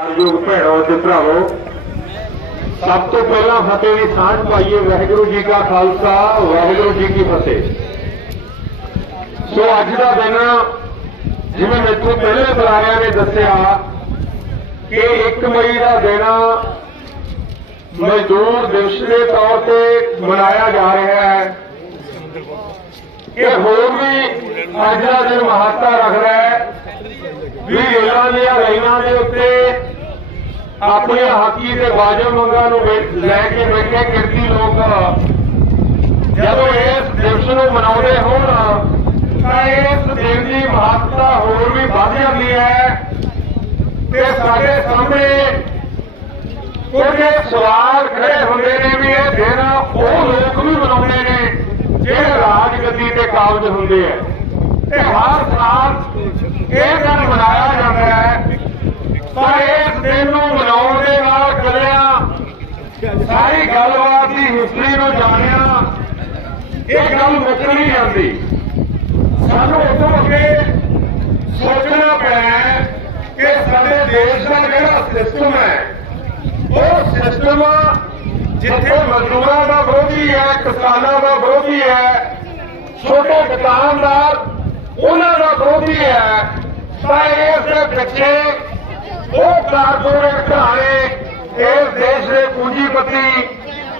ਯੋਗ ਭੈਣੋ ਤੇ ਭਰਾਵੋ। ਸਭ ਤੋਂ ਪਹਿਲਾਂ ਫਤਿਹ ਦੀ ਸਾਂਝ ਪਾਈਏ ਵਾਹਿਗੁਰੂ ਜੀ ਕਾ ਖਾਲਸਾ, ਵਾਹਿਗੁਰੂ ਜੀ ਕੀ ਫਤਿਹ। ਸੋ ਅੱਜ ਦਾ ਦਿਨ, ਜਿਵੇਂ ਮੈਥੋਂ ਪਹਿਲੇ ਬੁਲਾਰਿਆਂ ਨੇ ਦੱਸਿਆ ਕਿ 1 ਮਈ ਦਾ ਦਿਨ ਮਜ਼ਦੂਰ ਦਿਵਸ ਦੇ ਤੌਰ ਤੇ ਮਨਾਇਆ ਜਾ ਰਿਹਾ ਹੈ। ਇਹ ਹੋਰ ਵੀ ਅੱਜ ਦਾ ਦਿਨ ਮਹੱਤਤਾ ਰੱਖਦਾ ਹੈ ਵੀ ਰੇਲਾਂ ਦੀਆਂ ਲਾਈਨਾਂ ਦੇ ਉੱਤੇ ਆਪਣੀਆਂ ਹਾਕੀ ਤੇ ਵਾਜਬ ਮੰਗਾਂ ਨੂੰ ਲੈ ਕੇ ਬੈਠੇ ਕਿਰਤੀ ਲੋਕ। ਜਦੋਂ ਇਸ ਦਿਵਸ ਨੂੰ ਮਨਾਉਂਦੇ ਹੋਣ, ਤਾਂ ਇਸ ਦਿਨ ਦੀ ਮਹੱਤਤਾ ਹੋਰ ਵੀ ਵੱਧ ਜਾਂਦੀ ਹੈ। ਤੇ ਸਾਡੇ ਸਾਹਮਣੇ ਕੁਝ ਸਵਾਲ ਖੜੇ ਹੁੰਦੇ ਨੇ ਵੀ ਇਹ ਦਿਨ ਉਹ ਲੋਕ ਵੀ ਮਨਾਉਂਦੇ ਨੇ ਜਿਹੜੇ ਰਾਜ ਗੱਦੀ ਤੇ ਕਾਬਜ ਹੁੰਦੇ ਆ। ਤੇ ਹਰ ਸਾਲ ਇਹ ਦਿਨ ਮਨਾਇਆ ਜਾਂਦਾ ਹੈ। ਪਰ ਇਸ ਦਿਨ ਨੂੰ ਮਨਾਉਣ ਦੇ ਨਾਲ ਚੱਲਿਆ ਸਾਰੀ ਗੱਲਬਾਤ ਦੀ ਹਿਸਟਰੀ ਨੂੰ ਜਾਣਿਆ ਇਹ ਗੱਲ ਮੁੱਕ ਨਹੀਂ ਜਾਂਦੀ। ਸਾਨੂੰ ਉਦੋਂ ਅੱਗੇ ਸੋਚਣਾ ਪੈਣਾ ਕਿ ਸਾਡੇ ਦੇਸ਼ ਦਾ ਜਿਹੜਾ ਸਿਸਟਮ ਹੈ, ਉਹ ਸਿਸਟਮ ਜਿੱਥੇ ਮਜ਼ਦੂਰਾਂ ਦਾ ਵਿਰੋਧੀ ਹੈ, ਕਿਸਾਨਾਂ ਦਾ ਵਿਰੋਧੀ ਹੈ, ਛੋਟੇ ਦੁਕਾਨਦਾਰ ਉਹਨਾਂ ਦਾ ਵਿਰੋਧੀ ਹੈ, ਤਾਂ ਇਸ ਦੇ ਪਿੱਛੇ ਉਹ ਕਾਰਪੋਰੇਟ ਘਰਾਣੇ ਇਸ ਦੇਸ਼ ਦੇ ਪੂੰਜੀਪਤੀ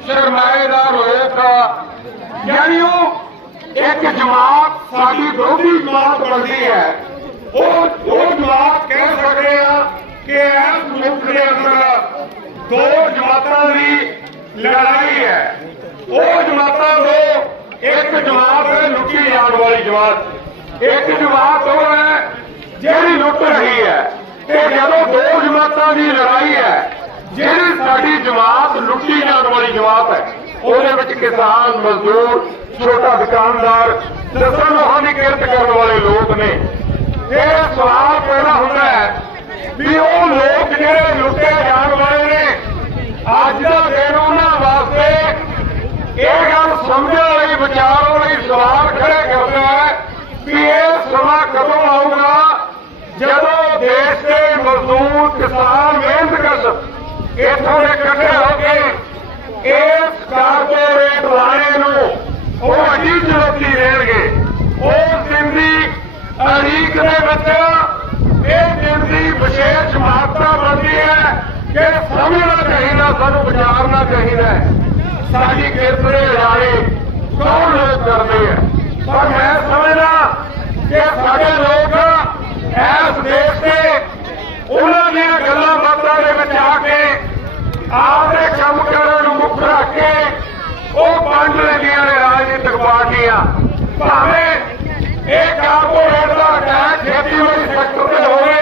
ਸਰਮਾਏਦਾਰ ਤਾਂ ਯਾਨੀ ਉਹ ਇੱਕ ਜਮਾਤ ਸਾਡੀ ਵਿਰੋਧੀ ਜਮਾਤ ਬਣਦੀ ਹੈ। ਉਹ ਉਹ ਜਮਾਤ ਕਹਿ ਸਕਦੇ ਆ ਕਿ ਇਹ ਮੁਲਕ ਦੇ ਅੰਦਰ ਦੋ ਜਮਾਤਾਂ ਦੀ ਲੜਾਈ ਹੈ। ਉਹ ਜਮਾਤਾਂ ਦੋ, ਇੱਕ ਜਮਾਤ ਹੈ ਲੁੱਟੀ ਜਾਣ ਵਾਲੀ ਜਮਾਤ ਇੱਕ ਜਮਾਤ ਉਹ ਹੈ ਜਿਹੜੀ ਲੁੱਟ ਰਹੀ ਹੈ। ਤੇ ਜਦੋਂ ਦੋ ਜਮਾਤਾਂ ਦੀ ਲੜਾਈ ਹੈ, ਜਿਹੜੀ ਸਾਡੀ ਜਮਾਤ ਲੁੱਟੀ ਜਾਣ ਵਾਲੀ ਜਮਾਤ ਹੈ। ਉਹਦੇ ਵਿੱਚ ਕਿਸਾਨ, ਮਜ਼ਦੂਰ, ਛੋਟਾ ਦੁਕਾਨਦਾਰ ਦਸਾਂ ਲੋਹਾਂ ਦੀ ਕਿਰਤ ਕਰਨ ਵਾਲੇ ਲੋਕ ਨੇ। ਇਹ ਸਵਾਲ ਪੈਦਾ ਹੁੰਦਾ ਹੈ ਵੀ ਉਹ ਲੋਕ ਜਿਹੜੇ ਲੁੱਟੇ ਜਾਣ ਵਾਲੇ ਨੇ, ਅੱਜ ਦਾ ਦਿਨ ਉਹਨਾਂ ਵਾਸਤੇ ਇਹ ਗੱਲ ਸਮਝਣ ਲਈ, ਵਿਚਾਰਨ ਲਈ ਸਵਾਲ ਖੜੇ ਕਰਦਾ ਹੈ ਕਿ ਇਹ ਸਮਾਂ ਕਦੋਂ ਆਊਗਾ ਜਦੋਂ ਦੇਸ਼ ਦੇ ਮਜ਼ਦੂਰ ਕਿਸਾਨ ਮਿਹਨਤ ਮਿਹਨਤਕਸ਼ ਇਥੋਂ ਦੇ ਇਕੱਠੇ ਹੋ ਕੇ ਇਸ ਕਾਰਪੋਰੇਟ ਲਾਣੇ ਨੂੰ ਉਹ ਵੱਡੀ ਚੁਣੌਤੀ ਦੇਣਗੇ ਉਸ ਦਿਨ ਦੀ ਤਾਰੀਖ ਦੇ ਵਿੱਚ ਇਹ ਦਿਨ ਦੀ ਵਿਸ਼ੇਸ਼ ਮਹੱਤਤਾ ਬਣਦੀ ਹੈ ਕਿ ਸਮਝਣਾ ਚਾਹੀਦਾ ਸਾਨੂੰ ਵਿਚਾਰਨਾ ਚਾਹੀਦਾ ਹੈ ਸਾਡੀ ਕਿਰਤ ਦੇ ਕੌਣ ਲੋਕ ਕਰਦੇ ਆ? ਪਰ ਮੈਂ ਸਮਝਦਾ ਕਿ ਸਾਡੇ ਲੋਕ ਇਸ ਦੇਸ਼ ਦੇ ਉਹਨਾਂ ਦੀਆਂ ਗੱਲਾਂ ਬਾਤਾਂ ਦੇ ਵਿੱਚ ਆ ਕੇ ਆਪਦੇ ਕੰਮ ਕਰਨ ਨੂੰ ਮੁੱਖ ਰੱਖ ਕੇ ਉਹ ਵੰਡ ਲੈਂਦੀਆਂ ਨੇ ਰਾਜਨੀਤਿਕ ਪਾਰਟੀਆਂ। ਭਾਵੇਂ ਇਹ ਕਾਰਪੋਰੇਟ ਦਾ ਅਟੈਕ ਖੇਤੀਬਾੜੀ ਸੈਕਟਰ ਤੇ ਹੋਵੇ,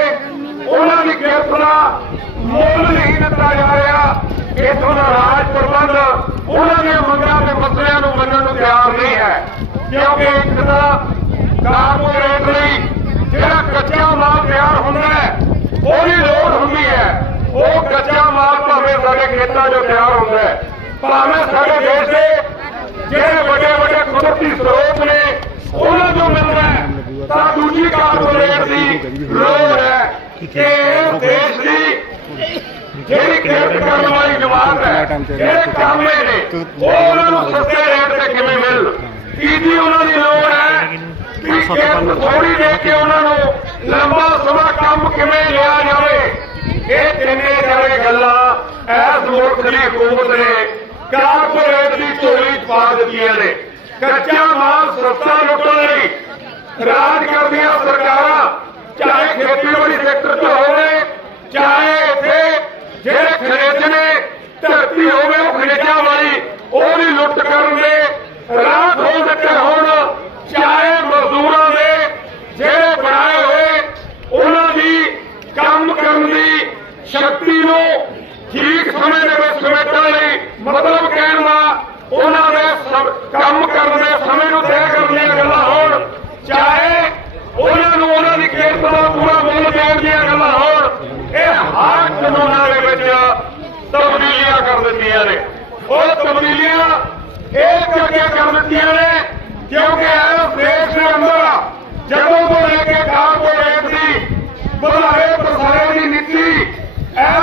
ਉਹਨਾਂ ਦੀ ਕਿਰਤ ਦਾ ਮੁੱਲ ਨਹੀਂ ਦਿੱਤਾ ਜਾ ਰਿਹਾ, ਇਥੋਂ ਦਾ ਰਾਜ ਉਹਨਾਂ ਦੀਆਂ ਮੰਗਾਂ ਤੇ ਮਸਲਿਆਂ ਨੂੰ ਮੰਨਣ ਨੂੰ ਤਿਆਰ ਨਹੀਂ ਹੈ। ਕਿਉਂਕਿ ਇੱਕ ਤਾਂ ਕਾਰਪੋਰੇਟ ਲਈ ਜਿਹੜਾ ਕੱਚਾ ਮਾਲ ਤਿਆਰ ਹੁੰਦਾ ਹੈ, ਉਹਦੀ ਲੋੜ ਹੁੰਦੀ ਹੈ। ਉਹ ਕੱਚਾ ਮਾਲ ਭਾਵੇਂ ਸਾਡੇ ਖੇਤਾਂ 'ਚੋਂ ਤਿਆਰ ਹੁੰਦਾ ਹੈ, ਭਾਵੇਂ ਸਾਡੇ ਦੇਸ਼ ਦੇ ਜਿਹੜੇ ਵੱਡੇ ਵੱਡੇ ਕੁਦਰਤੀ ਸਰੋਤ ਨੇ, ਉਹਨਾਂ ਤੋਂ ਮਿਲਦਾ ਹੈ। ਤਾਂ ਦੂਜੀ ਕਾਰਪੋਰੇਟ ਦੀ ਲੋੜ ਹੈ ਕਿ ਜਿਹੜੀ ਕਿਰਤ ਕਰਨ ਵਾਲੀ ਜਮਾਤ ਹੈ ਜਿਹੜੇ ਕਾਮੇ ਨੇ ਉਹ ਉਹਨਾਂ ਨੂੰ ਸਸਤੇ ਰੇਟ ਤੇ ਕਿਵੇਂ ਮਿਲਣ ਤੀਜੀ ਉਹਨਾਂ ਦੀ ਲੋੜ ਹੈ? ਕਿ ਕਿਰਤ ਥੋੜੀ ਦੇ ਕੇ ਉਹਨਾਂ ਨੂੰ ਲੰਬਾ ਸਮਾਂ ਕੰਮ ਕਿਵੇਂ ਲਿਆ ਜਾਵੇ? ਇਹ ਤਿੰਨੇ ਚਾਰੇ ਗੱਲਾਂ? ਇਸ ਮੁਲਕ ਦੀ ਹਕੂਮਤ ਨੇ ਕਾਰਪੋਰੇਟ ਦੀ ਝੋਲੀ ਪਾ ਦਿੱਤੀਆਂ ਨੇ ਕੱਚਾ ਮਾਲ ਸਸਤਾ ਲੁੱਟਣ ਲਈ ਰਾਜ ਕਰਦੀਆਂ ਸਰਕਾਰਾਂ ਚਾਹੇ ਖੇਤੀਬਾੜੀ ਸੈਕਟਰ 'ਚ ਹੋਵੇ ਚਾਹੇ ਇੱਥੇ ਜਿਹੜੇ ਖਣਿਜ ਨੇ ਧਰਤੀ ਹੋਵੇ ਉਹ ਖਣਿਜਾਂ ਵਾਲੀ ਉਹਦੀ ਲੁੱਟ ਕਰਨ ਦੇ ਰਾਹ ਖੋਲ ਦਿੱਤੇ ਹੋਣ, ਚਾਹੇ ਮਜ਼ਦੂਰਾਂ ਦੇ ਜਿਹੜੇ ਬਣਾਏ ਹੋਏ, ਉਹਨਾਂ ਦੀ ਕੰਮ ਕਰਨ ਦੀ ਸ਼ਕਤੀ ਨੂੰ ਠੀਕ ਸਮੇਂ ਦੇ ਵਿੱਚ ਸਮੇਟਣ ਲਈ ਮਤਲਬ ਕਹਿਣ ਦਾ ਉਹਨਾਂ ਦੇ ਕੰਮ ਕਰਨ ਦੇ ਸਮੇਂ ਨੂੰ ਤੈਅ ਕਰਨ ਦੀਆਂ ਗੱਲਾਂ ਹੋਣ, ਚਾਹੇ ਉਹਨਾਂ ਨੂੰ ਉਹਨਾਂ ਦੀ ਕਿਰਤ ਦਾ ਪੂਰਾ ਮੁੱਲ ਦੇਣ ਦੀਆਂ ਗੱਲਾਂ ਹੋਣ, ਇਹ ਹਰ ਕਾਨੂੰਨਾਂ ਦੇ ਵਿੱਚ ਤਬਦੀਲੀਆਂ ਕਰ ਦਿੱਤੀਆਂ ਨੇ। ਉਹ ਇਹ ਕਰਕੇ ਕਰ ਦਿੱਤੀਆਂ ਨੇ, ਕਿਉਂਕਿ ਇਸ ਦੇਸ਼ ਦੇ ਅੰਦਰ ਜਦੋਂ ਤੋਂ ਲੈ ਕੇ ਕਾਰਪੋਰੇਟ ਦੀ ਬੁਲਾਰੇ ਪ੍ਰਸਾਰੇ ਦੀ ਨੀਤੀ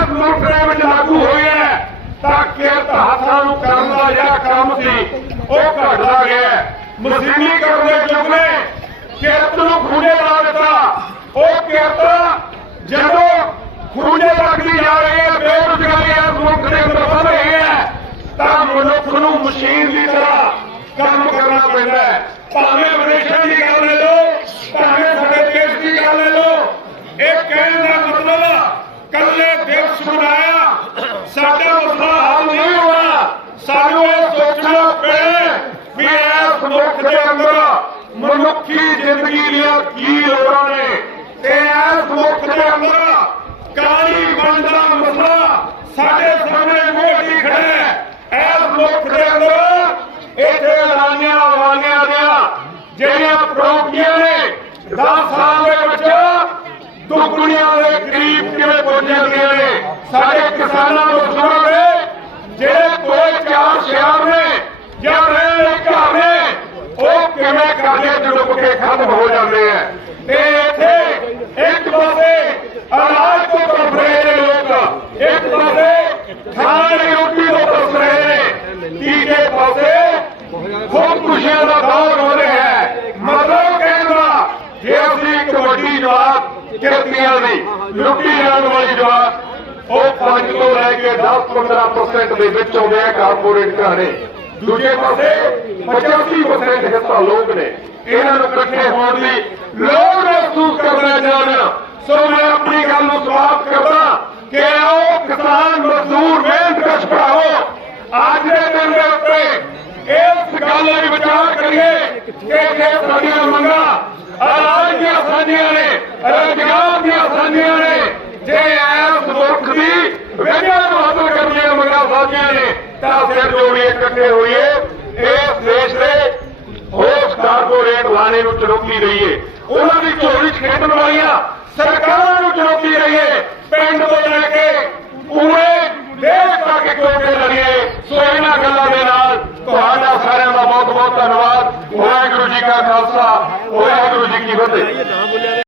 ਮੁਲਕ ਦੇ ਵਿੱਚ ਲਾਗੂ ਹੋਈ ਹੈ, ਤਾਂ ਕਿਰਤ ਹੱਥਾਂ ਨੂੰ ਕਰਨ ਦਾ ਜਿਹੜਾ ਕੰਮ ਸੀ, ਉਹ ਘਟਦਾ ਗਿਆ ਹੈ। ਮਸ਼ੀਨੀਕਰਨ ਦੇ ਯੁੱਗ ਨੇ ਕਿਰਤ ਨੂੰ ਖੂਨੇ ਲਾ ਦਿੱਤਾ ਉਹ ਕਿਰਤ ਜਦੋਂ ਖੂਨੇ ਲੱਗਦੀ ਜਾ ਰਹੀ ਹੈ, ਬੇਰੁਜ਼ਗਾਰੀ ਇਸ ਮੁਲਕ ਦੇ ਅੰਦਰ ਵਧ ਰਹੀ ਮਨੁੱਖ ਨੂੰ ਮਸ਼ੀਨ ਦੀ ਤਰ੍ਹਾਂ ਕੰਮ ਕਰਨਾ ਪੈਂਦਾ ਹੈ। ਭਾਵੇਂ ਵਿਦੇਸ਼ਾਂ ਦੀ ਗੱਲ ਲੈ ਲਓ, ਭਾਵੇਂ ਸਾਡੇ ਦੇਸ਼ ਦੀ ਗੱਲ ਲੈ ਲਓ, ਇਹ ਕਹਿਣ ਦਾ ਮਤਲਬ ਕੱਲੇ ਦਿਵਸ ਮਨਾਇਆ ਸਾਡਾ ਮਸਲਾ ਹੱਲ ਨਹੀਂ ਹੋਣਾ। ਸਾਨੂੰ ਇਹ ਸੋਚਣਾ ਪੈਣਾ ਵੀ ਇਸ ਮੁਲਕ ਦੇ ਅੰਦਰ ਮਨੁੱਖੀ ਜ਼ਿੰਦਗੀ ਦੀਆਂ ਕੀ ਲੋੜਾਂ ਨੇ। ਤੇ ਇਸ ਮੁਲਕ ਦੇ ਅੰਦਰ ਕਾਲੀ ਵੰਡ ਦਾ ਮਸਲਾ ਸਾਡੇ ਸਾਹਮਣੇ ਮੋਢੀ ਖੜਾ ਹੈ ਇਸ ਮੁਲਕ ਦੇ ਅੰਦਰ ਇੱਥੇ ਐਲਾਨੀਆਂ ਵਾਲੀਆਂ ਦੀਆਂ ਜਿਹੜੀਆਂ ਪ੍ਰੋਪਰਟੀਆਂ ਨੇ 10 ਸਾਲ ਦੇ ਵਿੱਚ ਦੁੱਗਣੀਆਂ ਦੇ ਕਰੀਬ ਕਿਵੇਂ ਪਹੁੰਚ ਜਾਂਦੀਆਂ ਨੇ ਸਾਡੇ ਕਿਸਾਨਾਂ ਨੂੰ ਸੁਣੋਗੇ, ਜਿਹੜੇ ਕੋਈ ਚਾਰ ਸ਼ਿਆਰ ਨੇ ਜਾਂ ਰਹਿਣ ਲਈ ਘਰ ਨੇ, ਉਹ ਕਿਵੇਂ ਕਰਦੇ ਜੁੜਕ ਕੇ ਖਤਮ ਹੋ ਜਾਂਦੇ ਆ। ਤੇ ਇੱਥੇ ਇੱਕ ਪਾਸੇ ਅਨਾਜ ਤੋਂ ਤਰਫ ਰਹੇ ਨੇ ਲੋਕ, ਇੱਕ ਪਾਸੇ ਖਾਣ ਦੀ ਰੋਟੀ ਤੋਂ ਤਰਫ ਰਹੇ ਨੇ। ਤੀਜੇ ਪਾਸੇ ਖੁਦਕੁਸ਼ੀਆਂ ਦਾ ਦੌਰ ਹੋ ਰਿਹਾ ਹੈ। ਮਤਲਬ ਕਹਿੰਦਾ ਜੇ ਅਸੀਂ ਇੱਕ ਵੱਡੀ ਜਵਾਬ ਕਿਰਤੀਆਂ ਦੀ ਲੁੱਟੀ ਜਾਣ ਵਾਲੀ ਜਵਾਬ ਉਹ 5 ਤੋਂ ਲੈ ਕੇ 10-15% ਦੇ ਵਿੱਚ ਆਉਂਦੇ ਆ ਕਾਰਪੋਰੇਟ ਘਰਾਣੇ ਦੂਜੇ ਪਾਸੇ 85% ਹਿੱਸਾ ਲੋਕ ਨੇ ਇਹਨਾਂ ਨੂੰ ਇਕੱਠੇ ਹੋਣ ਦੀ ਲੋੜ ਮਹਿਸੂਸ ਕਰਨਾ ਚਾਹੁੰਦਾ ਸੋ ਮੈਂ ਆਪਣੀ ਗੱਲ ਨੂੰ ਸਮਾਪਤ ਕਰਦਾ ਕਿ ਆਓ ਕਿਸਾਨ ਮਜ਼ਦੂਰ ਮਿਹਨਤ ਕਸ਼ ਭਰਾਓ ਅੱਜ ਦੇ ਦਿਨ ਦੇ ਉੱਤੇ ਇਸ ਗੱਲ ਲਈ ਵਿਚਾਰ ਕਰੀਏ ਕਿ ਜੇ ਸਾਡੀਆਂ ਮੰਗਾਂ ਅਨਾਜ ਦੀਆਂ ਸਾਂਝੀਆਂ ਨੇ ਰੋਜ਼ਗਾਰ ਦੀਆਂ ਸਾਂਝੀਆਂ ਨੇ ਜੇ ਇਸ ਮੁਲਕ ਦੀ ਵਿਗਿਆ ਨੂੰ ਹਾਸਲ ਕਰਨ ਦੀਆਂ ਮੰਗਾਂ ਨੇ, ਤਾਂ ਫਿਰ ਜੋੜੀਏ ਇਕੱਠੇ ਹੋਈਏ ਇਸ ਦੇਸ਼ ਦੇ ਹੋਸ ਕਾਰਪੋਰੇਟ ਲਾਣੇ ਨੂੰ ਚੁਣੌਤੀ ਦਈਏ। ਉਹਨਾਂ ਦੀ ਝੋਲੀ ਖੇਡਣ ਵਾਲੀਆਂ ਸਰਕਾਰਾਂ ਨੂੰ ਚੁਣੌਤੀ ਰਹੀਏ ਪਿੰਡ ਤੋਂ ਲੈ ਕੇ ਪੂਰੇ ਦੇਸ਼ ਤੱਕ ਇਕੱਠੇ ਲੜੀਏ। ਸੋ ਇਹਨਾਂ ਗੱਲਾਂ ਦੇ ਨਾਲ ਤੁਹਾਡਾ ਸਾਰਿਆਂ ਦਾ ਬਹੁਤ ਬਹੁਤ ਧੰਨਵਾਦ। ਵਾਹਿਗੁਰੂ ਜੀ ਕਾ ਖਾਲਸਾ, ਵਾਹਿਗੁਰੂ ਜੀ ਕੀ ਫਤਿਹ।